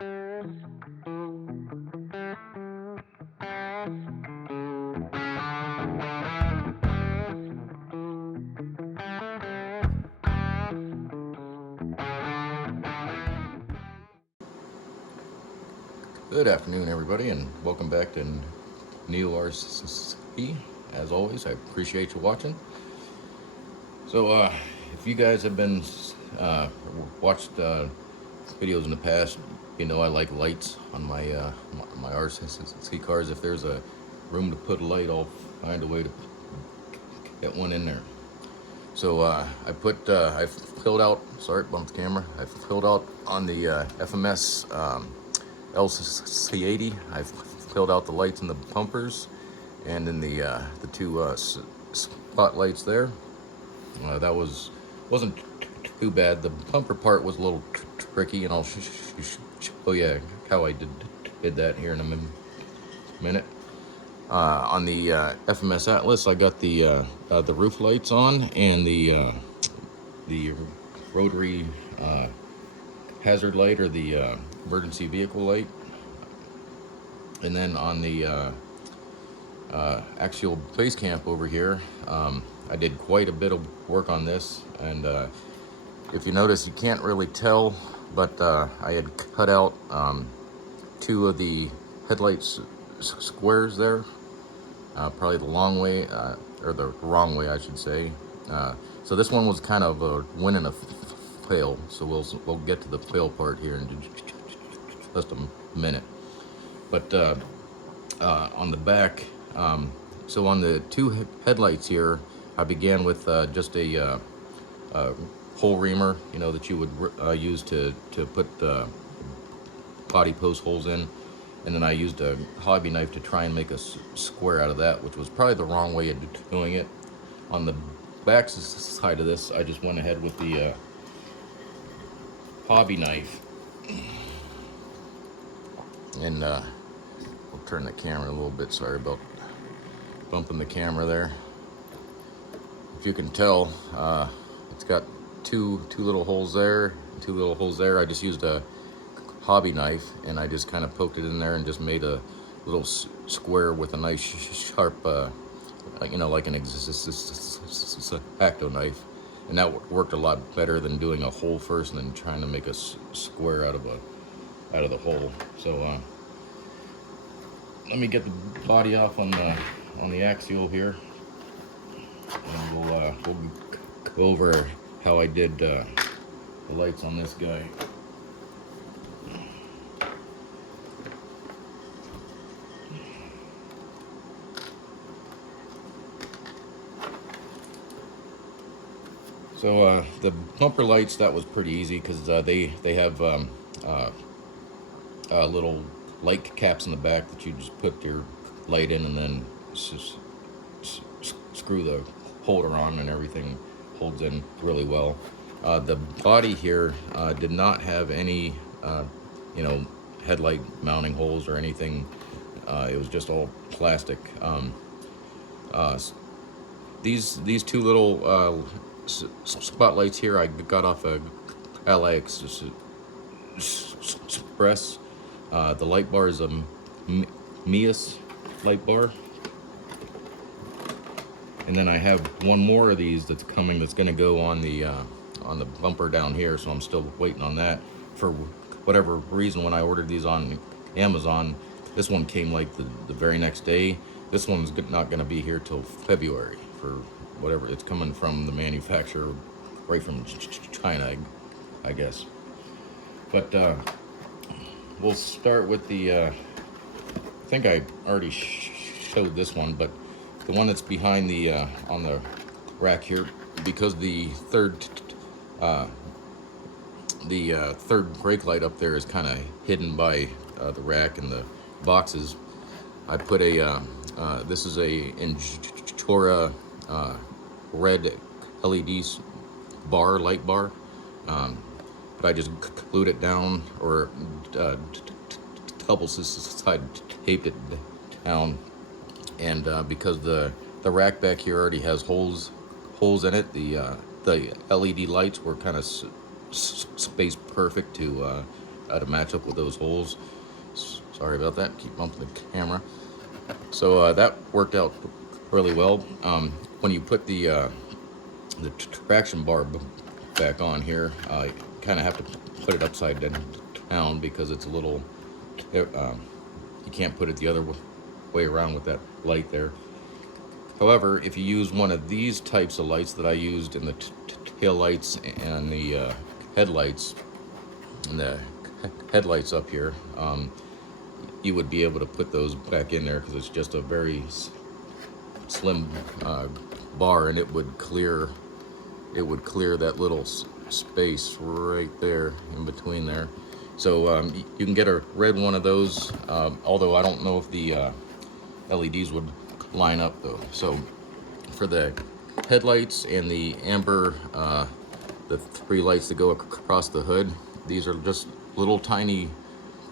Good afternoon, everybody, and welcome back to Neo RC. As always, I appreciate you watching. So, if you guys have been watched videos in the past, you know I like lights on my my RC cars. If there's a room to put a light, I'll find a way to get one in there. So I filled out. Sorry, bumped the camera. I filled out on the FMS LC80. I filled out the lights in the bumpers, and in the two spotlights there. That wasn't too bad. The bumper part was a little tricky, and I'll show you how I did that here in a minute. On the FMS Atlas, I got the roof lights on and the rotary hazard light, or the emergency vehicle light. And then on the axial base camp over here, I did quite a bit of work on this, and if you notice, you can't really tell, but I had cut out two of the headlights squares there, probably the long way, or the wrong way I should say. So this one was kind of a win and a fail, so we'll get to the fail part here in just a minute. But on the back, so on the two headlights here, I began with just a hole reamer, you know, that you would use to put body post holes in, and then I used a hobby knife to try and make a square out of that, which was probably the wrong way of doing it. On the back side of this, I just went ahead with the hobby knife, and we'll turn the camera a little bit. Sorry about bumping the camera there. If you can tell, it's got two little holes there, two little holes there. I just used a hobby knife, and I just kind of poked it in there and just made a little square with a nice sharp, you know, like an X-Acto knife, and that worked a lot better than doing a hole first and then trying to make a square out of the hole. So let me get the body off on the axial here, and we'll go over how I did the lights on this guy. So the bumper lights, that was pretty easy, because they have little light caps in the back that you just put your light in, and then screw the holder on, and everything holds in really well. The body here did not have any you know, headlight mounting holes or anything. It was just all plastic. These two little spotlights here I got off of AliExpress. The light bar is a MEUS light bar, and then I have one more of these that's coming, that's going to go on the bumper down here, so I'm still waiting on that. For whatever reason, when I ordered these on Amazon, this one came like the very next day. This one's not going to be here till February, for whatever. It's coming from the manufacturer right from China, I guess. But we'll start with the I think I already showed this one, but the one that's behind the on the rack here, because the third brake light up there is kind of hidden by the rack and the boxes. I put a this is a Injora red LED light bar, but I just glued it down, or double side taped it down, and because the rack back here already has holes in it, the LED lights were kind of spaced perfect to to match up with those holes. Sorry about that, keep bumping the camera. So that worked out really well. When you put the traction bar back on here, you kind of have to put it upside down because it's a little, you can't put it the other way around with that light there. However, if you use one of these types of lights that I used in the tail lights and the headlights, up here, you would be able to put those back in there because it's just a very slim bar, and it would clear that little space right there in between there. So you can get a red one of those, although I don't know if the LEDs would line up though. So for the headlights and the amber, the 3 lights that go across the hood, these are just little tiny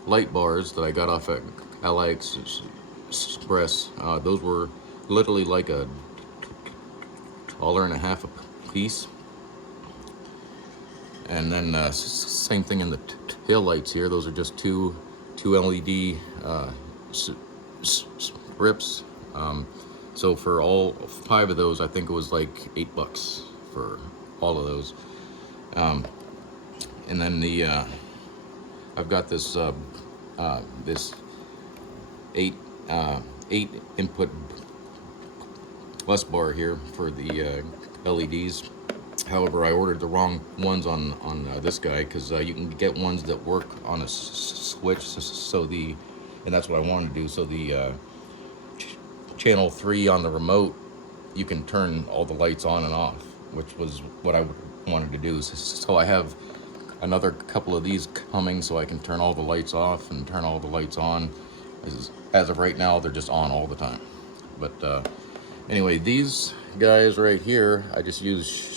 light bars that I got off at AliExpress. Those were literally like $1.50 a piece. And then same thing in the tail lights here. Those are just two LED strips. So for all 5 of those, I think it was like $8 for all of those. And then the I've got this this 8 input bus bar here for the LEDs. However, I ordered the wrong ones on this guy, because you can get ones that work on a switch. So and that's what I wanted to do. So the channel 3 on the remote, you can turn all the lights on and off, which was what I wanted to do. So I have another couple of these coming, so I can turn all the lights off and turn all the lights on. As of right now, they're just on all the time. But anyway, these guys right here, I just use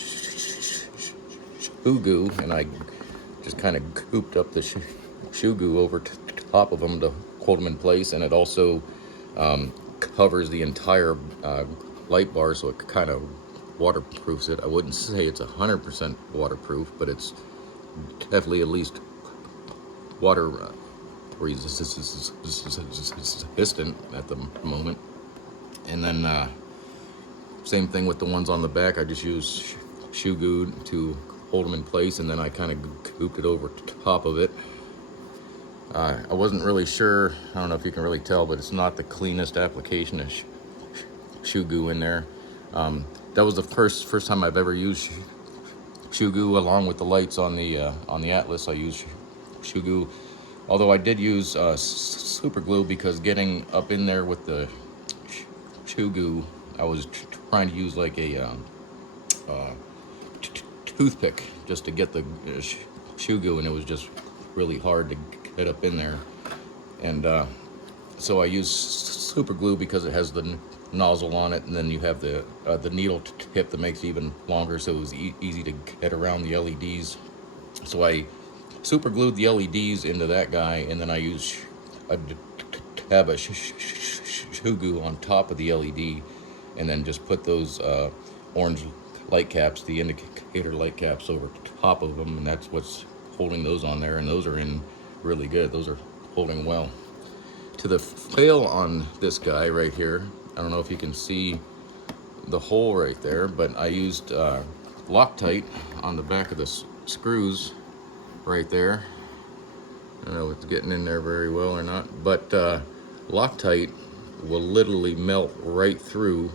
shoe goo, and I just kind of gooped up the shoe goo over top of them to hold them in place, and it also covers the entire light bar, so it kind of waterproofs it. I wouldn't say it's 100% waterproof, but it's definitely at least water resistant at the moment. And then same thing with the ones on the back. I just use shoe goo to hold them in place, and then I kind of gooped it over top of it. I wasn't really sure, I don't know if you can really tell, but it's not the cleanest application of shoe goo in there. That was the first time I've ever used shoe goo along with the lights on the Atlas. I used shoe goo, although I did use super glue, because getting up in there with the shoe goo, I was trying to use like a toothpick just to get the shoe goo, and it was just really hard to get up in there. And so I use super glue because it has the nozzle on it, and then you have the needle tip that makes it even longer, so it was easy to get around the LEDs. So I super glued the LEDs into that guy, and then I use a tab of shoe goo on top of the LED, and then just put those orange light caps, the indicator light caps, over top of them, and that's what's holding those on there, and those are in really good. Those are holding well. To the fail on this guy right here, I don't know if you can see the hole right there, but I used Loctite on the back of the screws right there. I don't know if it's getting in there very well or not, but Loctite will literally melt right through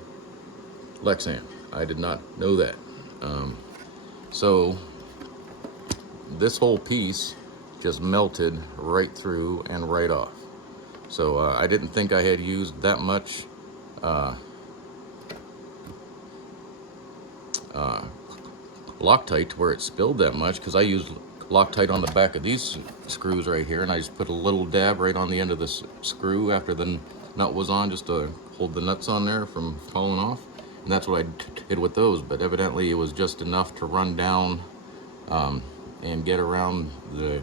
Lexan. I did not know that. So this whole piece just melted right through and right off. So I didn't think I had used that much Loctite to where it spilled that much, because I used Loctite on the back of these screws right here, and I just put a little dab right on the end of the screw after the nut was on, just to hold the nuts on there from falling off. And that's what I did with those, but evidently it was just enough to run down and get around the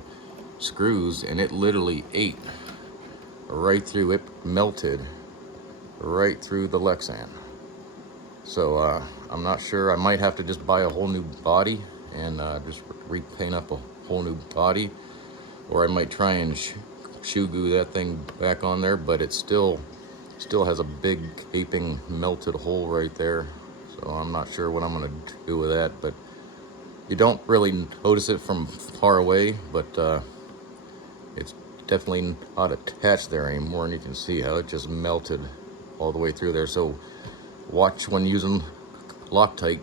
screws, and it literally ate right through. It melted right through the Lexan. So I'm not sure. I might have to just buy a whole new body and just repaint up a whole new body. or I might try and shoe glue that thing back on there, but it still has a big gaping melted hole right there. So I'm not sure what I'm gonna do with that, but you don't really notice it from far away, but it's definitely not attached there anymore, and you can see how it just melted all the way through there. So watch when using Loctite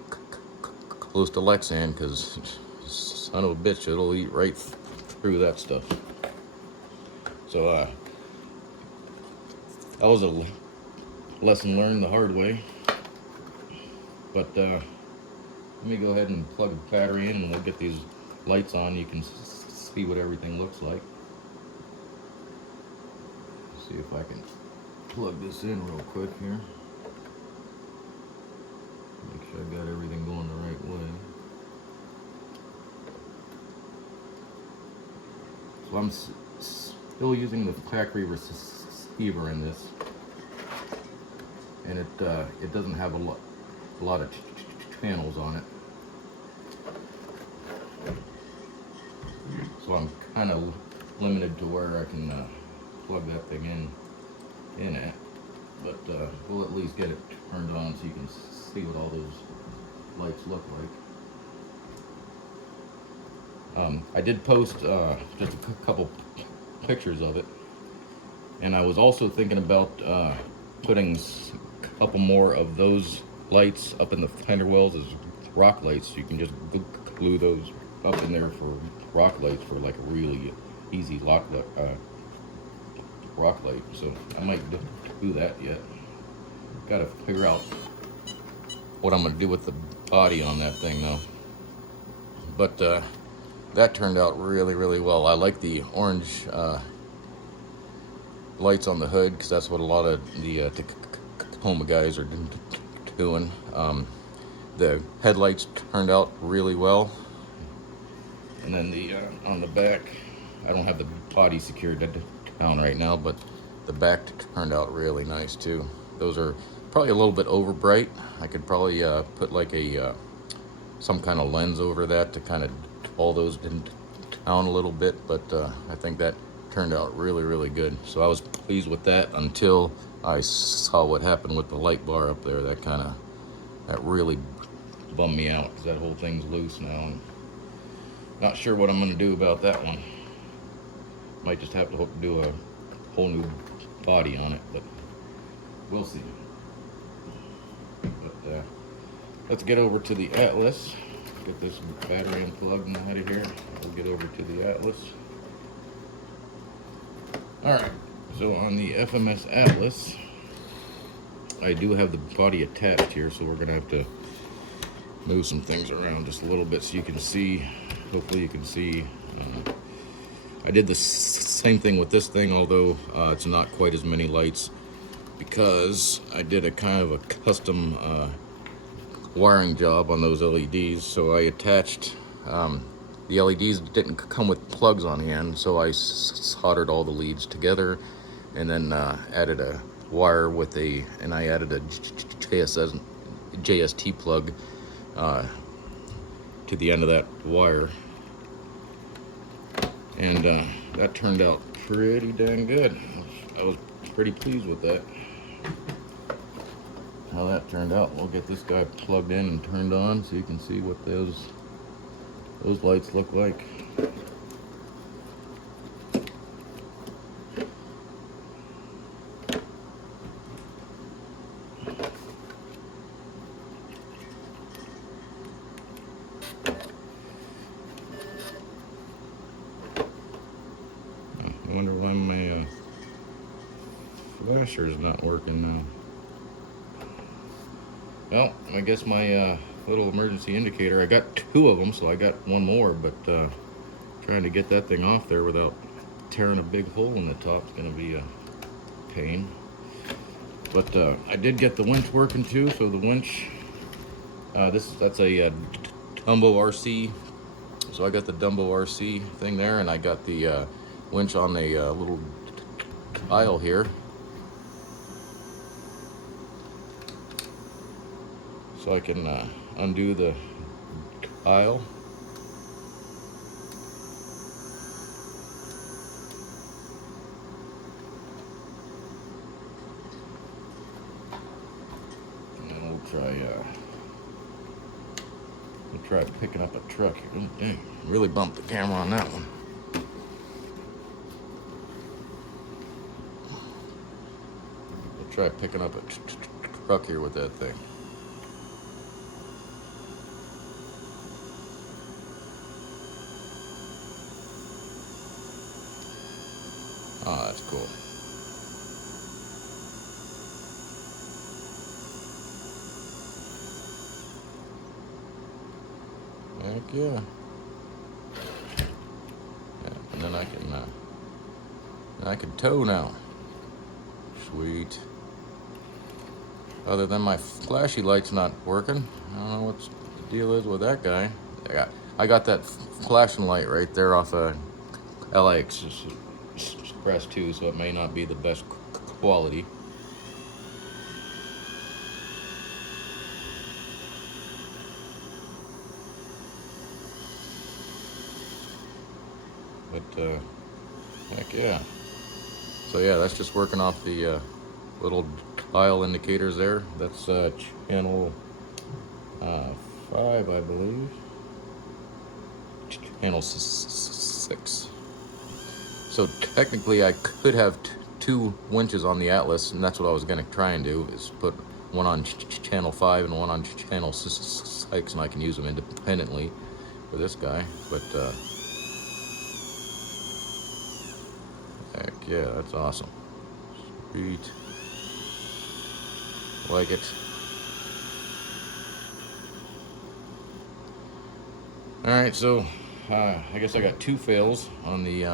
close to Lexan, because son of a bitch, it'll eat right through that stuff. So that was a lesson learned the hard way. But let me go ahead and plug the battery in, and we'll get these lights on. You can see what everything looks like. See if I can plug this in real quick here. Make sure I got everything going the right way. So I'm still using the factory receiver in this, and it doesn't have a lot of channels on it. So I'm kind of limited to where I can plug that thing in at, but we'll at least get it turned on so you can see what all those lights look like. I did post just a couple pictures of it, and I was also thinking about putting a couple more of those lights up in the fender wells as rock lights, so you can just glue those up in there for rock lights for like a really easy rock light. So I might do that yet. Gotta figure out what I'm gonna do with the body on that thing though. But that turned out really well. I like the orange lights on the hood, because that's what a lot of the Tacoma guys are doing. The headlights turned out really well, and then the on the back, I don't have the body secured down right now, but the back turned out really nice too. Those are probably a little bit over bright. I could probably put like a some kind of lens over that to kind of all those down a little bit, but I think that turned out really good. So I was pleased with that until I saw what happened with the light bar up there. That really bummed me out, because that whole thing's loose now. And not sure what I'm going to do about that one. Might just have to do a whole new body on it, but we'll see. But let's get over to the Atlas. Get this battery unplugged out of here. We'll get over to the Atlas. Alright, so on the FMS Atlas, I do have the body attached here, so we're going to have to move some things around just a little bit so you can see. Hopefully you can see. I did the same thing with this thing, although it's not quite as many lights, because I did a kind of a custom wiring job on those LEDs. So I attached the LEDs didn't come with plugs on the end, so I soldered all the leads together, and then added a wire with and I added a JST plug to the end of that wire, and that turned out pretty dang good. I was pretty pleased with that, how that turned out. We'll get this guy plugged in and turned on so you can see what those lights look like. I wonder why my flasher is not working now. Well, I guess my little emergency indicator, I got 2 of them, so I got 1 more, but trying to get that thing off there without tearing a big hole in the top is going to be a pain. But I did get the winch working too, so the winch, that's a Dumbo RC. So I got the Dumbo RC thing there, and I got the winch on a little tile here. So I can undo the tile. try picking up a truck here. Oh, dang, really bumped the camera on that one. We'll try picking up a truck here with that thing. Oh, that's cool. Heck yeah. Yeah, and then I can tow now. Sweet. Other than my flashy light's not working. I don't know what the deal is with that guy. I got that flashing light right there off of LX Express 2, so it may not be the best quality. But heck yeah. So yeah, that's just working off the little dial indicators there. That's channel 5, I believe. Channel 6. So technically I could have two winches on the Atlas, and that's what I was going to try and do, is put one on channel 5 and one on channel 6, and I can use them independently for this guy. But heck yeah, that's awesome. Sweet. Like it. Alright, so I guess I got two fails on the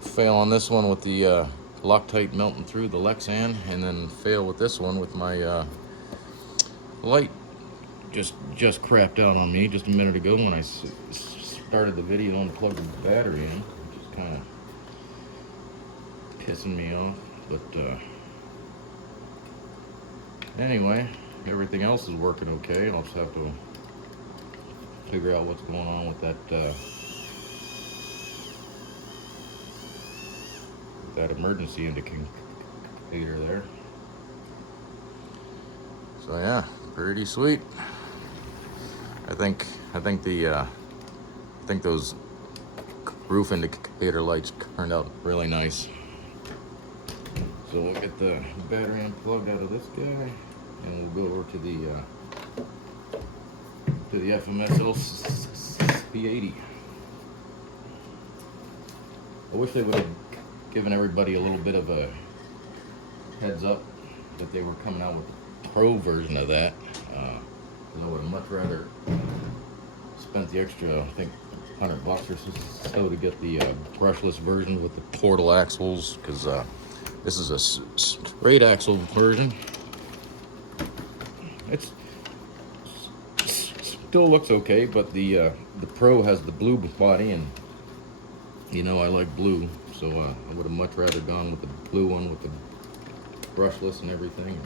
fail on this one with the Loctite melting through the Lexan, and then fail with this one with my light just crapped out on me just a minute ago when I started the video and plugged the battery in, which is kind of pissing me off. But anyway, everything else is working okay. I'll just have to figure out what's going on with that emergency indicator there. So yeah, pretty sweet. I think those roof indicator lights turned out really nice. So we'll get the battery unplugged out of this guy, and we'll go over to the FMS P80. I wish they would have given everybody a little bit of a heads up that they were coming out with the Pro version of that. Because I would have much rather spent the extra, I think, $100 or so to get the brushless version with the portal axles, because this is a straight axle version. It's still looks okay, but the Pro has the blue body, and you know I like blue, so I would have much rather gone with the blue one with the brushless and everything.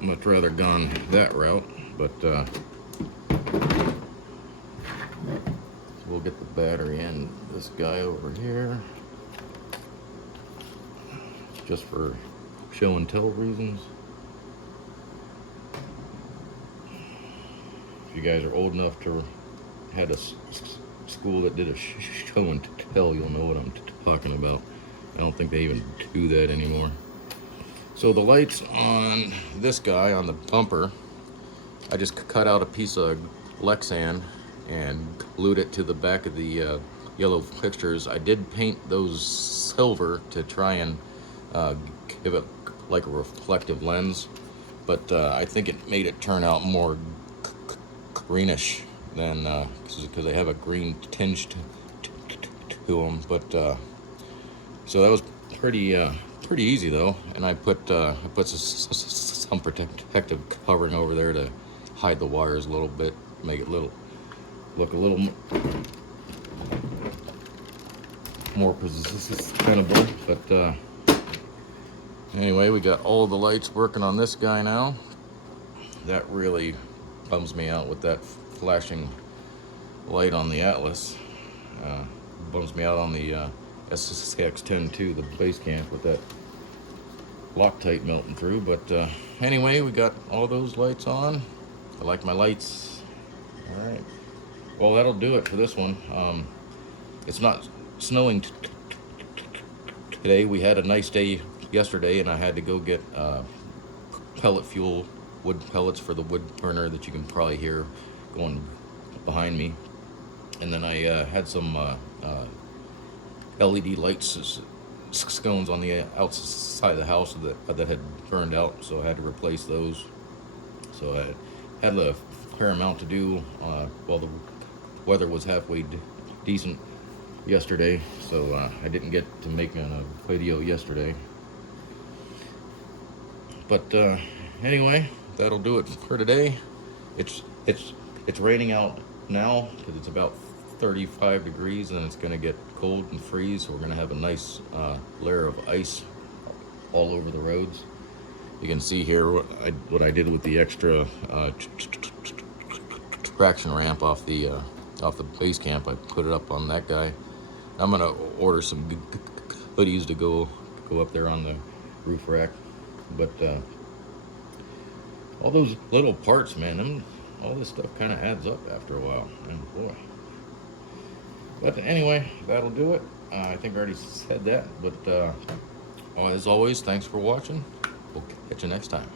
Much rather gone that route, but so we'll get the battery in this guy over here, just for show and tell reasons. If you guys are old enough to had a school that did a show and tell, you'll know what I'm talking about. I don't think they even do that anymore. So the lights on this guy, on the bumper, I just cut out a piece of Lexan and glued it to the back of the yellow fixtures. I did paint those silver to try and give it like a reflective lens, but I think it made it turn out more greenish than because they have a green tinge to them. But so that was pretty easy though, and I put some protective covering over there to hide the wires a little bit, make it look a little more presentable. But anyway, we got all the lights working on this guy now. That really bums me out with that flashing light on the Atlas. Bums me out on the SCX-10 too, the base camp, with that Loctite melting through. But anyway, we got all those lights on. I like my lights. All right. Well, that'll do it for this one. It's not snowing today. We had a nice day yesterday, and I had to go get pellet fuel, wood pellets for the wood burner that you can probably hear going behind me. And then I had some LED lights scones on the outside of the house that had burned out, so I had to replace those. So I had a fair amount to do while the weather was halfway decent yesterday, so I didn't get to make a video yesterday. But anyway, that'll do it for today. It's raining out now because it's about 35 degrees, and it's going to get cold and freeze, so we're going to have a nice layer of ice all over the roads. You can see here what I did with the extra traction ramp off the base camp. I put it up on that guy. I'm going to order some hoodies to go up there on the roof rack. But all those little parts, man, all this stuff kind of adds up after a while, and boy. But anyway, that'll do it. I think I already said that, but as always, thanks for watching. We'll catch you next time.